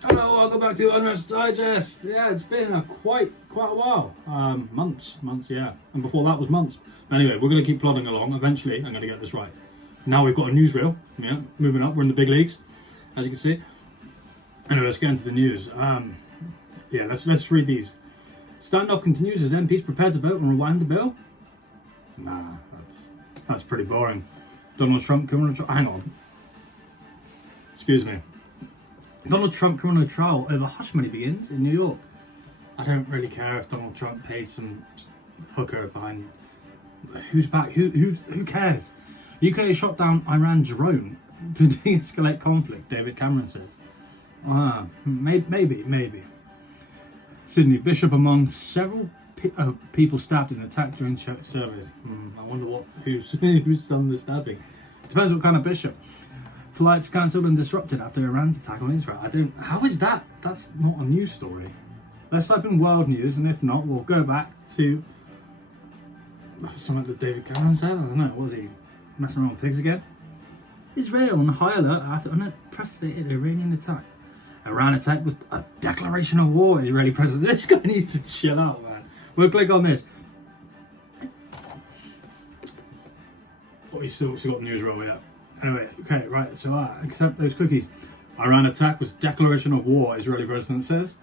Hello, welcome back to Unrest Digest. Yeah, it's been quite a while. Months, yeah. And before that was months. Anyway, we're going to keep plodding along. Eventually, I'm going to get this right. Now we've got a newsreel. Yeah, moving up. We're in the big leagues, as you can see. Anyway, let's get into the news. Yeah, let's read these. Standoff continues as MPs prepare to vote and rewind the bill. Nah, that's pretty boring. Donald Trump criminal trial. Hang on. Excuse me. Donald Trump criminal trial over hush money begins in New York. I don't really care if Donald Trump pays some hooker behind. Who's back? Who cares? UK shot down Iran drone to de-escalate conflict. David Cameron says. Maybe. Sydney Bishop among several people stabbed in an attack during church service. I wonder who's done the stabbing. Depends what kind of bishop. Flights cancelled and disrupted after Iran's attack on Israel. How is that? That's not a news story. Let's type in world news, and if not, we'll go back to something that David Cameron said. I don't know. Was he messing around with pigs again? Israel on high alert after unprecedented Iranian attack. Iran attack was a declaration of war. Israeli president. This guy needs to chill out, man. We'll click on this. Oh, you still got the news roll, yeah. Anyway, okay, right, so accept those cookies. Iran attack was declaration of war, Israeli president says.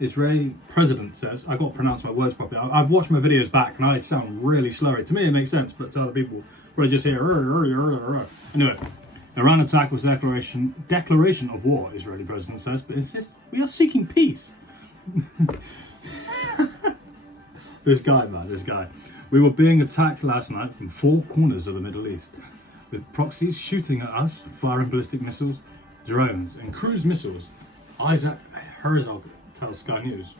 Israeli president says. I got to pronounce my words properly. I've watched my videos back and I sound really slurry. To me it makes sense, but to other people, where I just hear... Anyway, Iran attack was declaration of war, Israeli president says, but insists we are seeking peace. This guy. We were being attacked last night from four corners of the Middle East, with proxies shooting at us, firing ballistic missiles, drones, and cruise missiles. Isaac Herzog tells Sky News.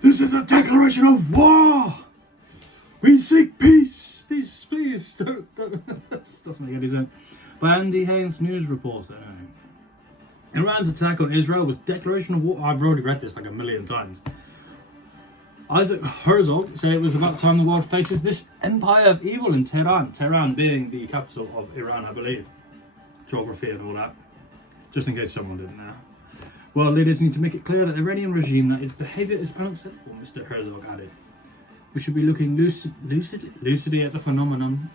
This is a declaration of war! We seek peace! Peace, please! Don't. That doesn't make any sense. By Andy Haynes News reports that Iran's attack on Israel was declaration of war. I've already read this like a million times. Isaac Herzog said it was about time the world faces this empire of evil in Tehran. Tehran being the capital of Iran, I believe. Geography and all that. Just in case someone didn't know. World leaders need to make it clear that the Iranian regime that its behaviour is unacceptable, Mr. Herzog added. We should be looking lucidly at the phenomenon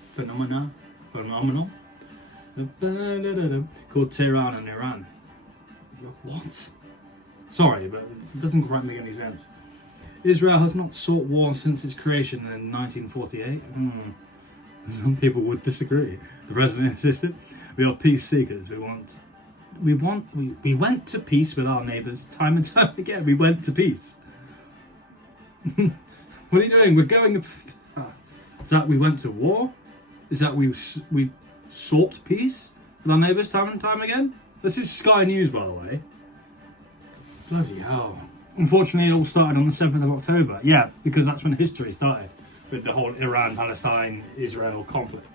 called Tehran and Iran. What? Sorry, but it doesn't quite make any sense. Israel has not sought war since its creation in 1948. Some people would disagree. The president insisted, "We are peace seekers. We went to peace with our neighbours time and time again. We went to peace." What are you doing? We're going. Is that we went to war? Is that we sought peace with our neighbours time and time again? This is Sky News, by the way. Bloody hell. Unfortunately, it all started on the 7th of October. Yeah, because that's when history started with the whole Iran, Palestine, Israel conflict.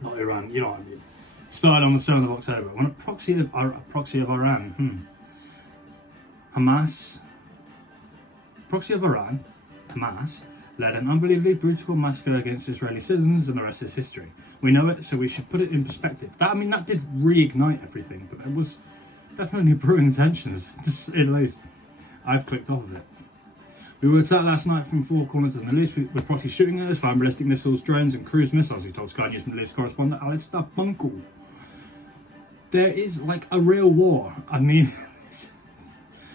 Not Iran, you know what I mean. Started on the 7th of October when a proxy of Iran, Hamas led an unbelievably brutal massacre against Israeli citizens, and the rest is history. We know it, so we should put it in perspective. That did reignite everything, but it was definitely brewing tensions, to say the least. I've clicked off of it. We were attacked last night from four corners of the Middle East with proxies shooting at us, firing ballistic missiles, drones, and cruise missiles, he told Sky News Middle East correspondent Alistair Bunkle. There is like a real war.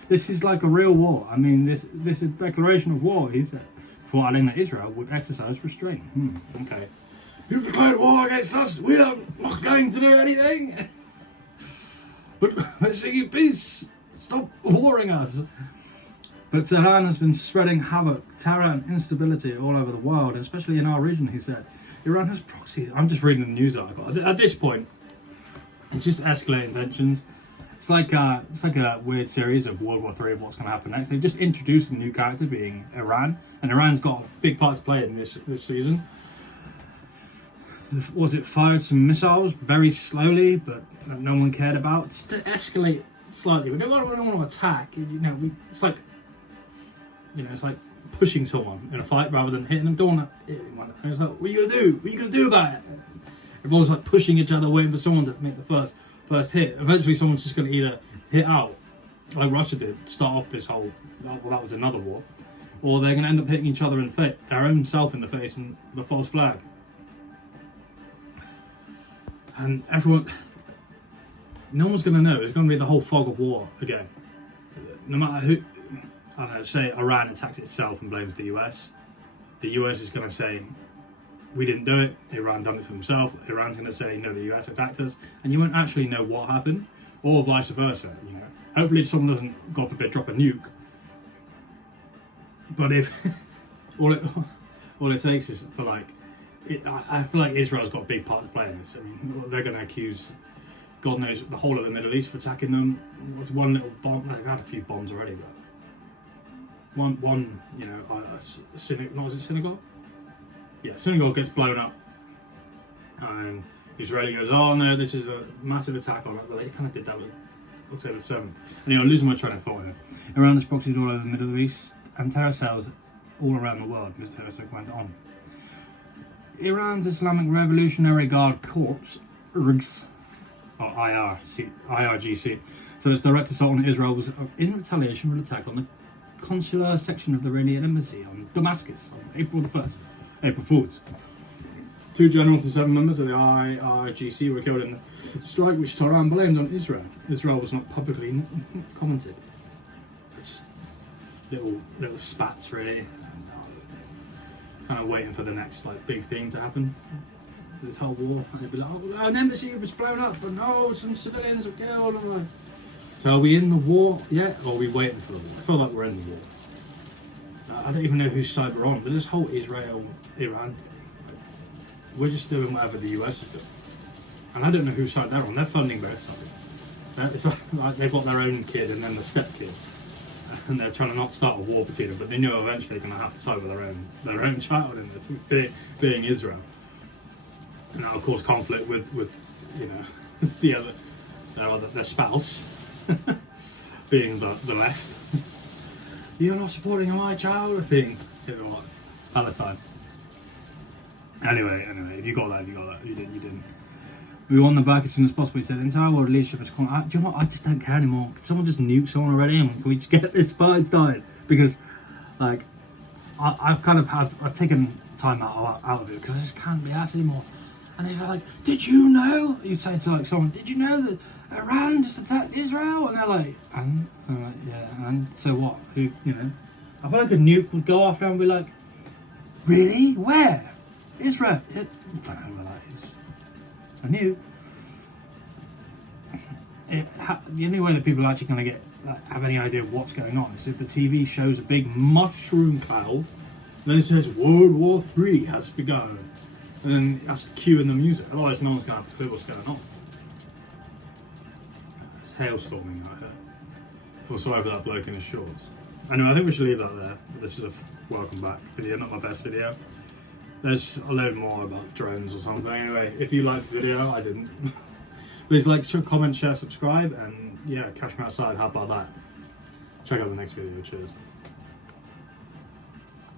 This is like a real war. This is a declaration of war, he said, before adding that Israel would exercise restraint. Okay. You've declared war against us. We are not going to do anything. But we're seeking peace. Stop warring us. But Tehran has been spreading havoc, terror, and instability all over the world, especially in our region, he said. Iran has proxies. I'm just reading the news article. At this point, it's just escalating tensions. It's like a weird series of World War III of what's going to happen next. They've just introduced a new character, being Iran, and Iran's got a big part to play in this season. Was it fired some missiles very slowly, but no one cared about, just to escalate slightly. We don't want to attack. It's like pushing someone in a fight rather than hitting them. Don't want to hit anyone. It's like, what are you gonna do? What are you gonna do about it? Everyone's like pushing each other, waiting for someone to make the first first hit, eventually someone's just going to either hit out, like Russia did, start off this whole, well, that was another war, or they're going to end up hitting each other in the face, their own self in the face, and the false flag. And everyone, no one's going to know. It's going to be the whole fog of war again. No matter who, I don't know, say Iran attacks itself and blames the US is going to say, we didn't do it, Iran done it to themselves. Iran's going to say, no, the US attacked us, and you won't actually know what happened, or vice versa. You know, hopefully someone doesn't, God forbid, drop a nuke. But if all it takes is for like, I feel like Israel's got a big part to play in this. I mean, they're going to accuse, God knows, the whole of the Middle East for attacking them. What's one little bomb? They've had a few bombs already, but one, you know, synagogue? Yeah, synagogue gets blown up, and Israeli goes, "Oh no, this is a massive attack on it." Well, they kind of did that with October 7th. Anyway, I'm losing my train of thought here. Iran has proxies all over the Middle East and terror cells all around the world. Mr. Herzog went on. Iran's Islamic Revolutionary Guard Corps, IRGC, or IRGC, so its direct assault on Israel was in retaliation for an attack on the consular section of the Iranian embassy on Damascus on April the 1st. April Fools. 2 generals and 7 members of the IRGC were killed in the strike, which Tehran blamed on Israel. Israel was not publicly commented. It's just little spats, really. Kind of waiting for the next like big thing to happen. This whole war, and they'd be like, "Oh, an embassy was blown up, but no, some civilians were killed." I'm like, so are we in the war yet, or are we waiting for the war? I feel like we're in the war. I don't even know whose side we're on, but this whole Israel-Iran, we're just doing whatever the US is doing. And I don't know whose side they're on. They're funding both sides. It's like they've got their own kid and then the step kid. And they're trying to not start a war between them, but they know eventually they're going to have to side with their own child in this, being Israel. And that'll cause conflict with you know, their spouse, being the left. You're not supporting my child, being, you know what, Palestine. Anyway, if you got that, you didn't. We want them back as soon as possible. He said the entire world leadership is calling. Do you know what? I just don't care anymore. Can someone just nuke someone already, and can we just get this party started? Because, like, I've taken time out of it because I just can't be asked anymore. And he's like, "Did you know?" You say to like someone, "Did you know that Iran just attacked Israel?" And they're like, and I'm like, "Yeah." And so what? Who, you know? I feel like a nuke would go off and be like, "Really? Where? Israel?" I don't know. Like, a nuke. The only way that people are actually going to have any idea of what's going on is if the TV shows a big mushroom cloud, then it says World War III has begun. And then that's cueing the music. Otherwise, no one's going to have to clue what's going on. It's hailstorming out here. Feel sorry for that bloke in his shorts. Anyway, I think we should leave that there. This is a welcome back video, not my best video. There's a load more about drones or something. Anyway, if you liked the video, I didn't. Please like, comment, share, subscribe, and yeah, catch me outside. How about that? Check out the next video. Cheers.